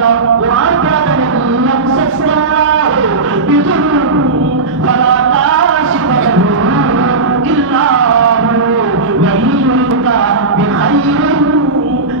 قرآن کیا کہتے ہیں یمسسک اللہ بضر فلا کاشف له الا هو وإن يردك بخير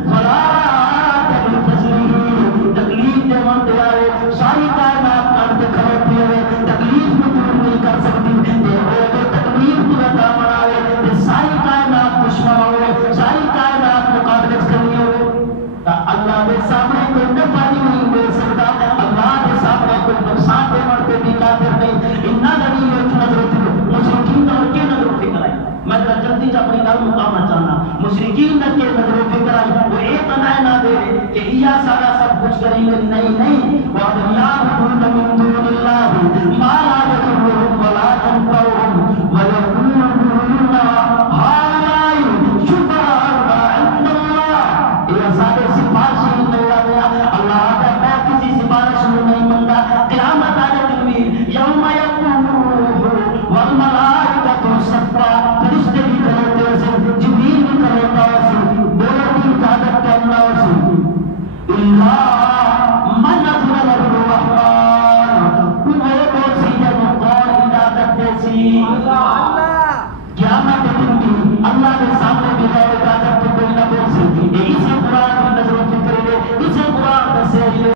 فلا راد لفضله تکلیف دے وقت آئے ساری کائنات کرتے کھڑوتے ہوئے تکلیف میں دور نہیں کر سکتی دے ہوئے تکلیف کی رضا مناوے ساری کائنات دشمن ہوئے ساری کائنات مقابلت کرنی ہوئے اللہ کے سامنے کوئی نفع نہیں دے سکتا اللہ کے سامنے کوئی نقصان دے مرتے بھی کافر نہیں اتنا نہیں ہے نظر مشرکین اور کے نظر فکر آئی میں جلدی سے اپنی گل مقامہ چاہنا مشرکین نے کے نظر فکر آئی وہ ایک نہ دے کہ یہ سارا سب کچھ کریں گے نہیں وعد اللہ حدود